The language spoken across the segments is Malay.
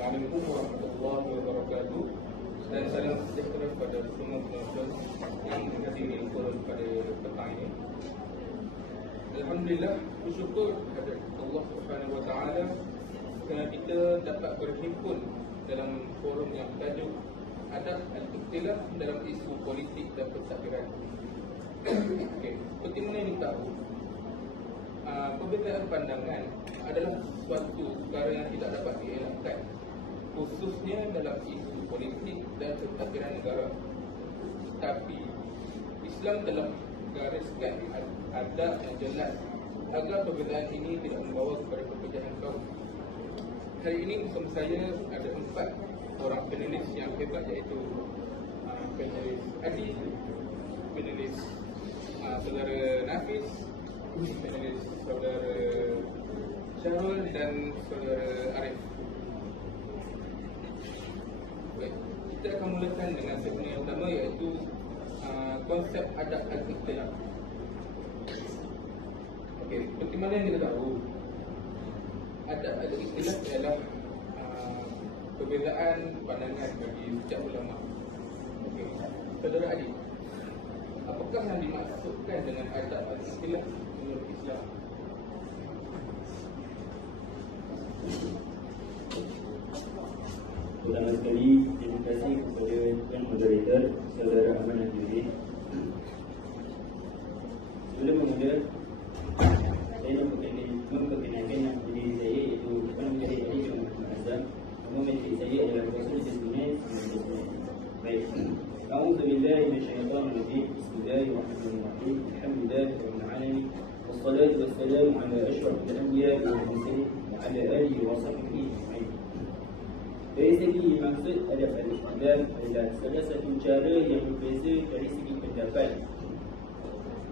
Assalamualaikum warahmatullahi wabarakatuh. Dan salam sejahtera kepada semua penonton yang menghadiri forum pada petang ini. Alhamdulillah, bersyukur kepada Allah Subhanahu Wa Taala kerana kita dapat berhimpun dalam forum yang bertajuk Adab al-Ikhtilaf dalam isu politik dan pentadbiran. Okey, seperti mana yang kita tahu, perbezaan pandangan adalah suatu perkara yang tidak dapat dielakkan, khususnya dalam isu politik dan pentadbiran negara. Tetapi Islam telah gariskan adab yang jelas agar perbezaan ini tidak membawa kepada perpecahan kaum. Hari ini bersama saya ada 4 orang panelis yang hebat, iaitu panelis Adi, panelis saudara Nafis, panelis saudara Syarul dan saudara Arif. Baik, kita akan mulakan dengan segmen yang utama, iaitu konsep adab al-ikhtilaf. Okey, seperti mana yang kita tahu, adab al-ikhtilaf ialah perbezaan pandangan bagi setiap ulama. Okey, saudara Adi, apakah yang dimaksudkan dengan adab al-ikhtilaf menurut Islam? Pertama sekali, terima kasih kepada Tuan Moderator, Saudara Ahmad Najuri. Sebelum memula, saya memperkenalkan nama diri saya, iaitu Tuan Mujarid Ali bin Muhammad Azam. Nama metrik saya adalah Rasul Jasminet. Baik. A'udzubillahi minasyaitonirrajim. Bismillahirrahmanirrahim. Alhamdulillahirabbil alamin. Wassalatu wassalamu ala asyrafil anbiya'i wal mursalin wa ala alihi wa sahbihi ajma'in. Dari segi maksud adab al-ikhtilaf adalah salah satu cara yang berbeza dari segi pendapat,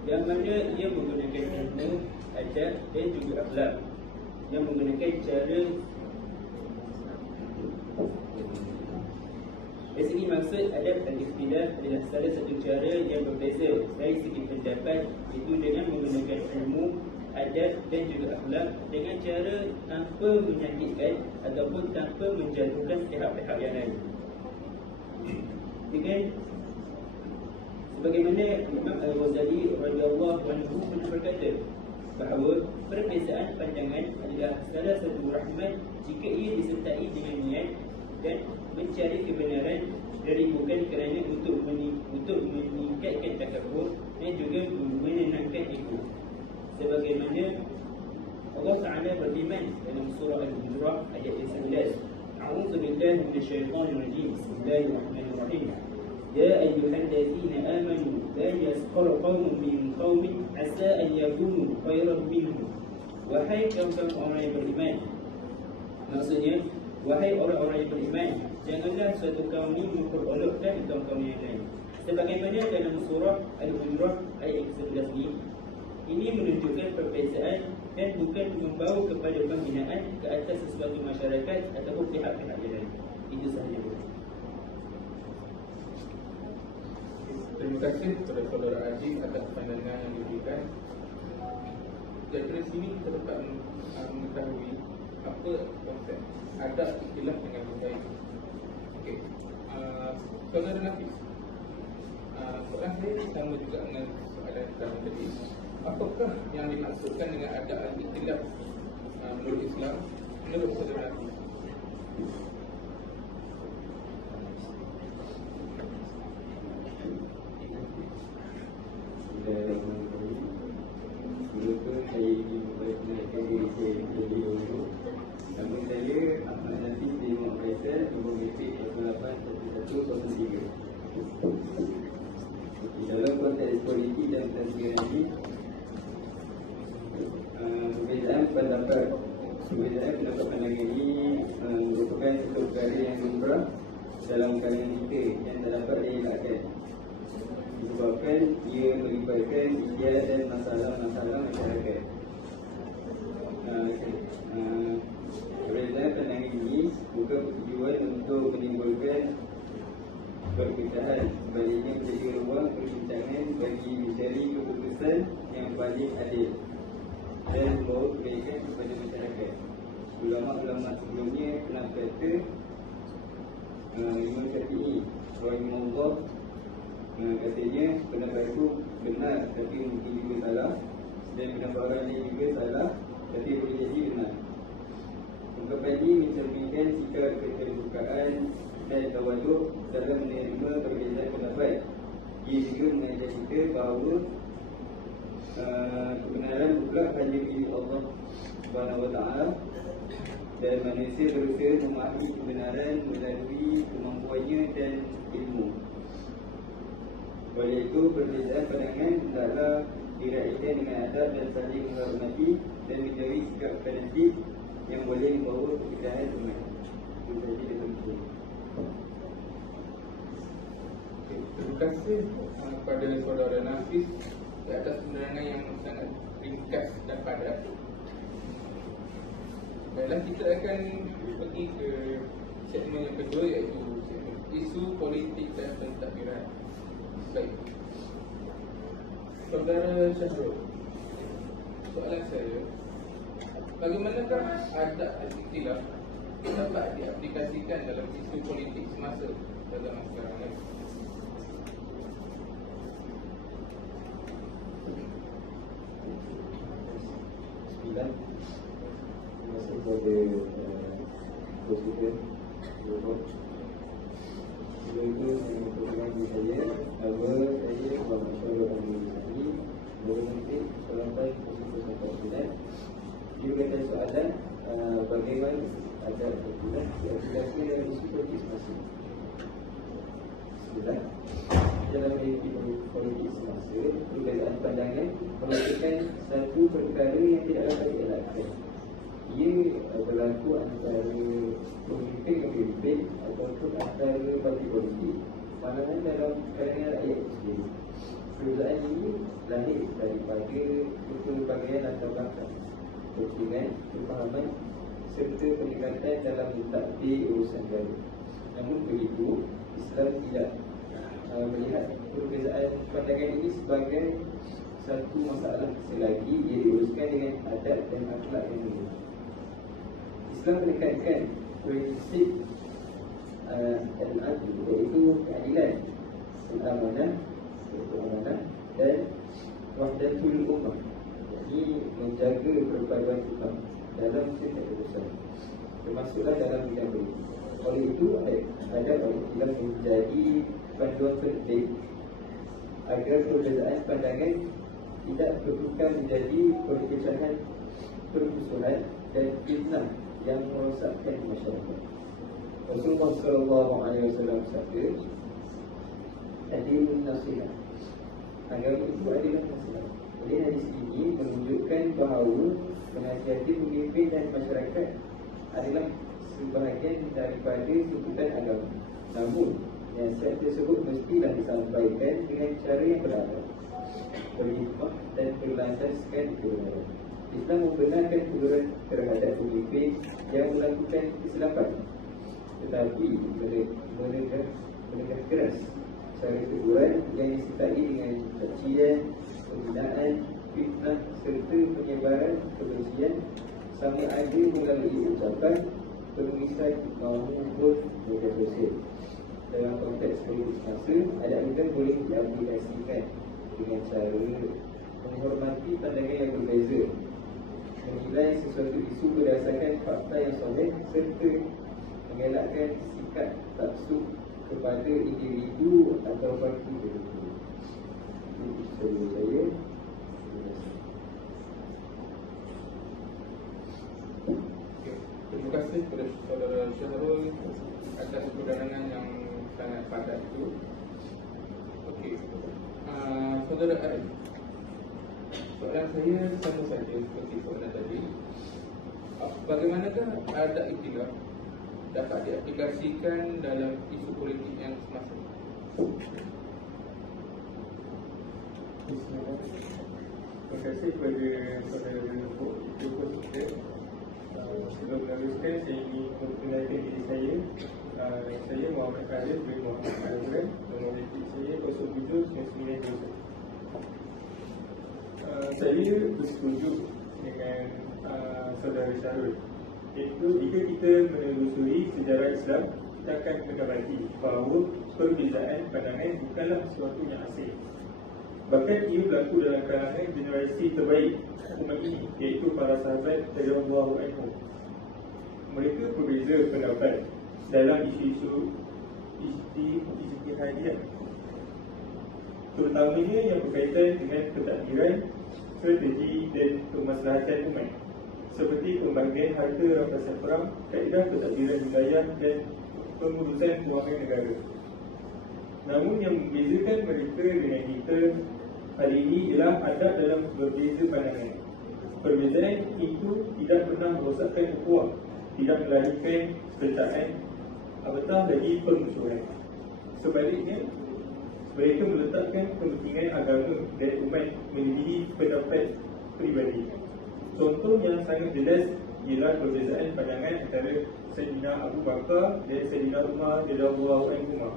yang mana ia menggunakan ilmu, adab dan juga akhlak, yang menggunakan cara. Dari segi maksud adab al-ikhtilaf adalah salah satu cara yang berbeza dari segi pendapat, iaitu dengan menggunakan ilmu, adab dan juga akhlak, dengan cara tanpa menyakitkan ataupun tanpa menjatuhkan pihak-pihak yang lain. Dengan sebagaimana Imam Al-Ghazali radhiyallahu anhu pernah berkata bahawa perbezaan pandangan adalah salah satu rahmat jika ia disertai dengan niat dan mencari kebenaran, dari bukan kerana untuk meningkatkan takabur dan juga menenangkan ego. Sebagaimana Allah Ta'ala berfirman dalam surah Al-Hujurat ayat 19, A'udzubillahi minasyaitonirrajim. Bismillahirrahmanirrahim. Ya ayyuhallazina amanu la yaskhar qaumun min qaumin asa an yakunu khairan minhum. Wahai kaum-kaum orang yang beriman, maksudnya wahai orang-orang yang beriman, janganlah suatu kaum ini memperolokkan kaum-kaum yang lain. Sebagaimana dalam surah Al-Hujurat ayat 11 ini, ini menunjukkan perbezaan dan bukan membawa kepada penghinaan ke atas sesuatu masyarakat ataupun pihak-pihak yang lain. Itu sahaja. Terima kasih kepada saudara Adi atas pandangan yang diberikan. Dari sini kita dapat mengetahui apa konsep adab ikhtilaf dengan baik. Okey, saudara Nafis, soalan saya sama juga dengan soalan tadi. Apakah yang dimaksudkan dengan adab al-ikhtilaf menurut Islam, menurut saudara Nafis? Sebelum saya memperkenalkan diri saya terlebih dahulu. Nama saya Ahmad Nafis bin Muhammad Faisal, nombor metrik 881103. Dalam konteks politik dan pentadbiran ini, perbezaan pendapat pandangan ini merupakan satu perkara yang lumrah dalam kalangan kita yang tak dapat dielakkan, disebabkan ia melibatkan ideal dan masalah-masalah masyarakat. Perbezaan pandangan ini bukan bertujuan untuk menimbulkan perpecahan, sebaliknya menjadi ruang perbincangan bagi mencari keputusan yang paling adil dan membawa kebaikan kepada masyarakat. ulama-ulama sebelumnya pernah kata Imam Syafi'i rahimahullah katanya pendapat itu benar tapi mungkin juga salah, dan pendapat orang lain juga salah tapi boleh jadi benar. Ungkapan ini mencerminkan sikap keterbukaan dan tawaduk dalam menerima perbezaan pendapat. Ia juga mengajar kita bahawa kebenaran mutlak hanya milik Allah Subhanahu wa Ta'ala, dan manusia berusaha memahami kebenaran melalui kemampuannya dan ilmu. Oleh itu, perbezaan pandangan hendaklah diraihkan dengan adab dan saling menghormati dan menjauhi sikap fanatik yang boleh membawa kesudahan umat. Itu saja dari saya. Terima kasih kepada saudara Nafis di atas penerangan yang sangat ringkas dan padat. Baiklah, kita akan pergi ke segmen yang kedua, iaitu isu politik dan pentadbiran. Baik, saudara Syahrul, soalan saya, bagaimanakah adab al-ikhtilaf dapat diaplikasikan dalam isu politik semasa zaman sekarang ini? Terima kasih kepada Presiden Jokowi. Sebelum itu, saya memperkenalkan diri saya. Nama saya Muhammad Syarul Al-Mizani, bermungkin Pelantai Konstitusi Sempat. Dia berkata soalan bagaimana adab al-ikhtilaf diaplikasikan dalam isu politik semasa. Bismillah. Dalam politik semasa, perbezaan pandangan merupakan satu perkara yang tidak dapat dielakkan. Ia berlaku antara pemimpin ataupun antara parti politik, pandangan dalam kalangan rakyat sendiri. Perbezaan ini lahir daripada pelbagaian latar belakang, kepentingan, kefahaman serta pendekatan dalam mentadbir urusan negara. Namun begitu, Islam tidak melihat perbezaan pandangan ini sebagai satu masalah selagi ia diuruskan dengan adab dan akhlak yang mulia. Islam menekankan prinsip al-adl, iaitu keadilan, al-amanah dan wahdatul ummah, ini menjaga perpaduan umat dalam setiap urusan, termasuklah dalam bidang politik. Oleh itu, adab al-ikhtilaf menjadi panduan penting agar perbezaan pandangan tidak bertukar menjadi perpecahan, permusuhan dan fitnah yang merosakkan masyarakat. Rasulullah SAW bersabda, adilun nasihat, agama itu adalah nasihat. Jadi hadis ini menunjukkan bahawa menasihati pemimpin dan masyarakat adalah sebahagian daripada tuntutan agama. Namun nasihat tersebut mestilah disampaikan dengan cara yang beradab, berhikmah dan berlandaskan kebenaran. Islam membenarkan teguran terhadap pemimpin yang melakukan kesilapan, tetapi menegak keras cara teguran yang disertai dengan cacian, penghinaan, fitnah serta penyebaran kebencian sama ada melalui ucapan, penulisan maupun media sosial. Dalam konteks politik semasa, adab kita boleh diaplikasikan dengan cara menghormati pandangan yang berbeza, menilai sesuatu isu berdasarkan fakta yang soleh serta mengelakkan sikap taksub kepada individu atau parti tertentu. Itu saya. Terima kasih kepada saudara Syahrul atas penerangan yang sangat padat itu. Okey, saudara Arif, soalan saya sama saja seperti soalan tadi. Bagaimanakah adab ikhtilaf dapat diaplikasikan dalam isu politik yang semasa? Terima kasih kepada saudara Joko kita. Sebelum meneruskan, saya ingin memperkenalkan diri saya. Saya Muhammad Khalid bin Muhammad Al-Quran. Nombor politik saya 07-9921. Saya bersetuju dengan saudara Syahrul, Iaitu jika kita menelusuri sejarah Islam, kita akan mendapati bahawa perbezaan pandangan bukanlah sesuatu yang asing. Bahkan ia berlaku dalam kalangan generasi terbaik umat ini, iaitu para sahabat radhiyallahu anhum. Mereka berbeza pendapat dalam isu-isu ijtihadiyah, terutamanya yang berkaitan dengan pentadbiran, strategi dan kemaslahatan umat, seperti pembagian harta rampasan perang, kaedah pentadbiran wilayah dan pengurusan kewangan negara. Namun yang membezakan mereka dengan kita hari ini ialah adab dalam berbeza pandangan. Perbezaan itu tidak pernah merosakkan ukhuwah, tidak melahirkan perpecahan, apatah lagi permusuhan. Sebaliknya, mereka meletakkan kepentingan agama dan umat melebihi pendapat peribadi. Contoh yang sangat jelas ialah perbezaan pandangan antara Sayyidina Abu Bakar dan Sayyidina Umar radhiyallahu anhuma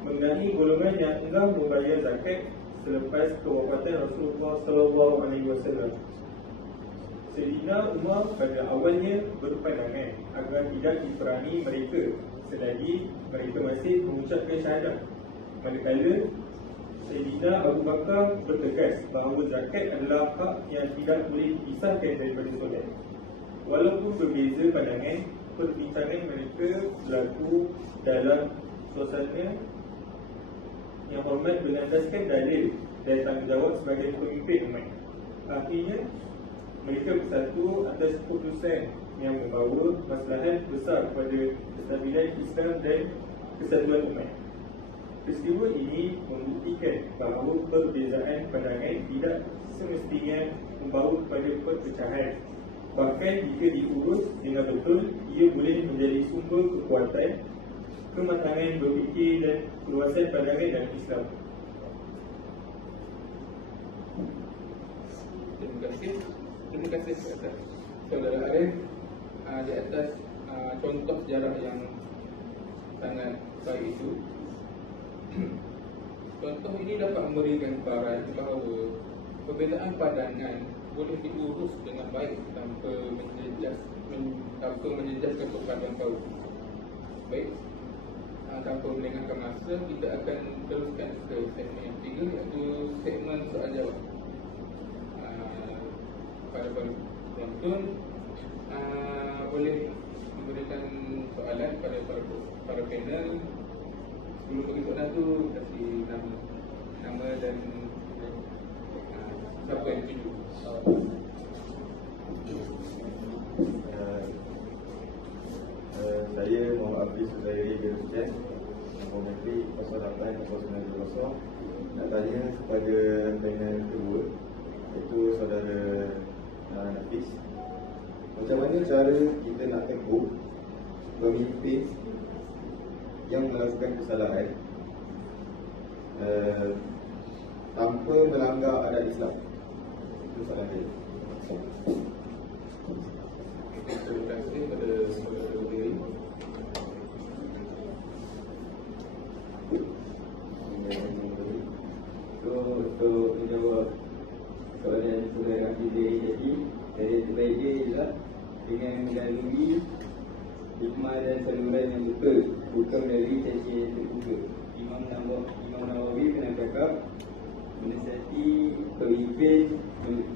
mengenai golongan yang enggan membayar zakat selepas kewafatan Rasulullah sallallahu alaihi wasallam. Sayyidina Umar pada awalnya berpandangan agar tidak diperangi mereka selagi mereka masih mengucapkan syahadah. Manakala Sayyidina Abu Bakar bertegas bahawa zakat adalah hak yang tidak boleh dipisahkan daripada solat. Walaupun berbeza pandangan, perbincangan mereka berlaku dalam suasana yang hormat berlandaskan dalil dan tanggungjawab sebagai pemimpin umat. Akhirnya, mereka bersatu atas keputusan yang membawa maslahat besar kepada kestabilan Islam dan kesatuan umat. Peristiwa ini membuktikan bahawa perbezaan pandangan tidak semestinya membawa kepada perpecahan. Bahkan jika diurus dengan betul, ia boleh menjadi sumber kekuatan, kematangan berfikir dan keluasan pandangan dalam Islam. Terima kasih kepada Saudara Arif di atas contoh sejarah yang sangat baik itu. Contoh ini dapat memberikan gambaran bahawa perbezaan pandangan boleh diurus dengan baik tanpa menjejaskan perpaduan baru. Baik, tanpa melengahkan masa, kita akan teruskan ke segmen yang ketiga, iaitu segmen soal jawab. Para penonton boleh memberikan soalan pada para panel. Sebelum bagi soalan tu, kasih nama dan siapa yang tuju. Saya Muhammad Abdi Sudairi bin Hussein, Menteri 08-090. Nak tanya kepada panel kedua, iaitu Saudara Nafis, macam mana cara kita nak tegur pemimpin yang melakukan kesalahan tanpa melanggar adat Islam? Itu soalan saya. Terima kasih kepada Saudara Diri. So, untuk menjawab soalan Saudara Diri tadi, cara terbaik dia ialah dengan melalui hikmah dan saluran yang betul, bukan melalui sesi yang terbuka. Imam Nawawi pernah cakap, menasihati pemimpin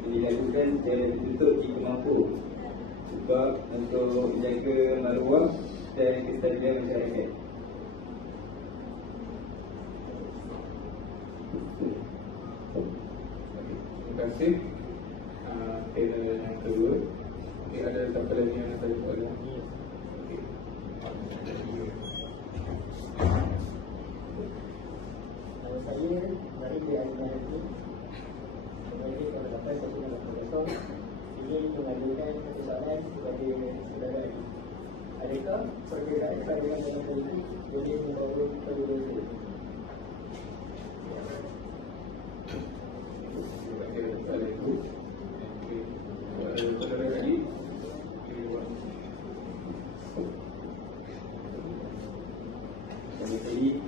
dilakukan secara tertutup jika mampu, sebab untuk menjaga maruah dan kestabilan masyarakat. Terima kasih. Panel yang kedua, ada siapa lagi yang nak tanya soalan? Okey. Saya dari Azman itu sebagai kepala dapat satu dalam kosong ingin mengajukan satu soalan kepada saudara Ali. Adakah perbezaan pandangan dalam politik boleh membawa kepada dosa? Terima kasih atas soalan itu. Okey. Saudara Ali.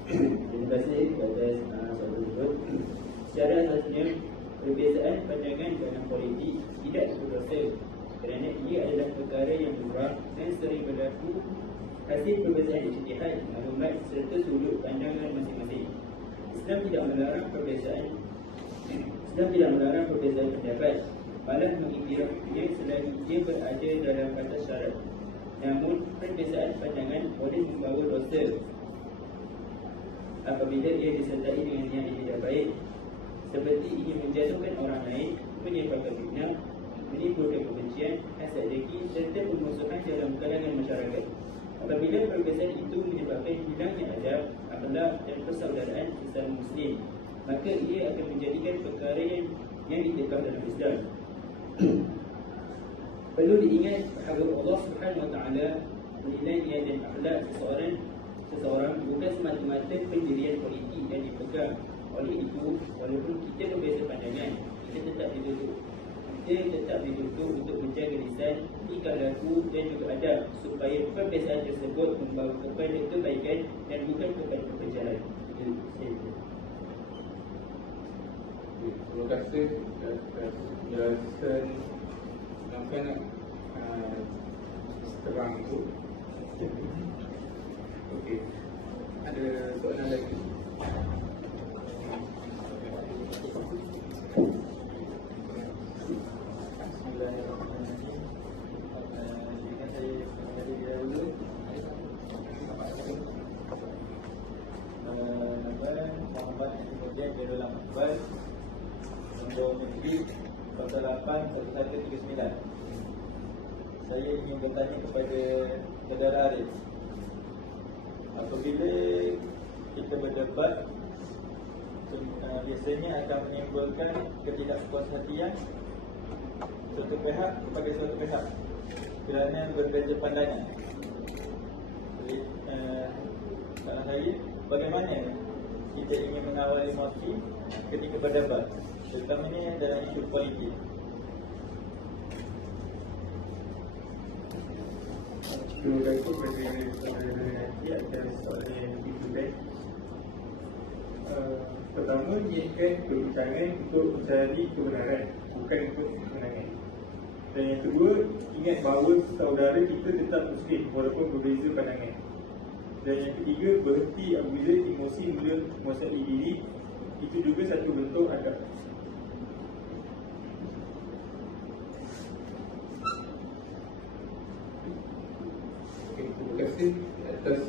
Terima kasih kepada saudara tersebut. Secara asasnya, perbezaan pandangan dalam politik tidak berdosa kerana ia adalah perkara perkara yang murah dan sering berlaku hasil perbezaan ijtihad, maklumat serta sudut pandangan masing-masing. Islam tidak melarang perbezaan pendapat, malah mengiktirafnya selagi ia berada dalam batas syarat. Namun, perbezaan pandangan boleh membawa dosa apabila ia disertai dengan niat yang tidak baik, seperti ingin menjatuhkan orang lain, menyebarkan fitnah, menimbulkan kebencian, hasad dengki serta permusuhan dalam kalangan masyarakat. Apabila perbezaan itu menyebabkan hilangnya adab, akhlak dan persaudaraan sesama Muslim, maka ia akan menjadikan perkara yang ditekam dalam Islam. Perlu diingat bahawa Allah Subhanahu Wa Taala menilai niat dan akhlak seseorang bukan semata-mata pendirian politik yang dipegang. Oleh itu, walaupun kita berbeza pandangan, kita tetap dituntut untuk menjaga lisan, tingkah laku dan juga adab supaya perbezaan tersebut membawa kepada kebaikan dan bukan kepada kebencian. Terima kasih atas penjelasan sampai nak terang tu. Okey, ada soalan lagi? Bismillahirrahmanirrahim. Dengan saya kembali dahulu. Muhammad kemudian Darul Akbar Nombor Negeri 081139. Saya ingin bertanya kepada Saudara Arif, apabila kita berdebat biasanya akan menimbulkan ketidakpuashatian suatu pihak kepada suatu pihak kerana berbeza pandangan. Jadi, soalan saya, bagaimana kita ingin mengawal emosi ketika berdebat, terutamanya dalam isu politik? Terima kasih kepada Nanti atas soalan yang begitu baik. Pertama, niatkan perbincangan untuk mencari kebenaran, bukan untuk kemenangan. Dan yang kedua, ingat bahawa saudara kita tetap Muslim walaupun berbeza pandangan. Dan yang ketiga, berhenti apabila emosi mula menguasai diri. Itu juga satu bentuk adab. Okay, terima kasih atas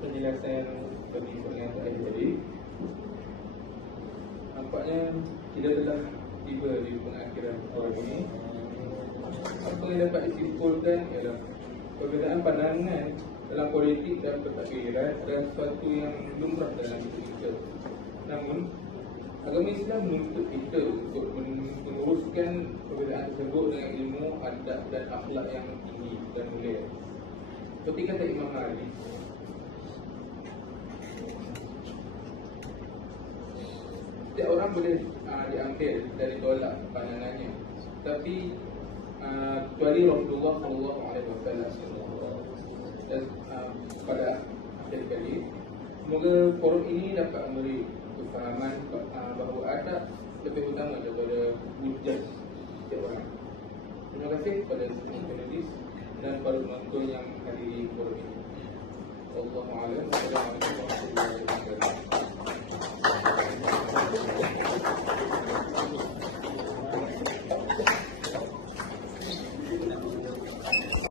penjelasan bagi soalan tadi. Nampaknya kita telah tiba di pengakhiran forum ini. Apa yang dapat disimpulkan ialah perbezaan pandangan dalam politik dan pentadbiran adalah sesuatu yang lumrah dalam hidup kita. Namun, agama Islam menuntut kita untuk menguruskan perbezaan tersebut dengan ilmu, adab dan akhlak yang tinggi dan mulia. Seperti kata Imam Ali, setiap orang boleh diambil dari tolak pandangannya, tapi kecuali Rasulullah SAW. Dan pada akhir kali, semoga forum ini dapat memberi kefahaman bahawa adab lebih utama daripada hujah setiap orang. Terima kasih kepada semua panelis dan para penonton yang menghadiri forum ini. Wallahu a'lam. Assalamualaikum warahmatullahi wabarakatuh.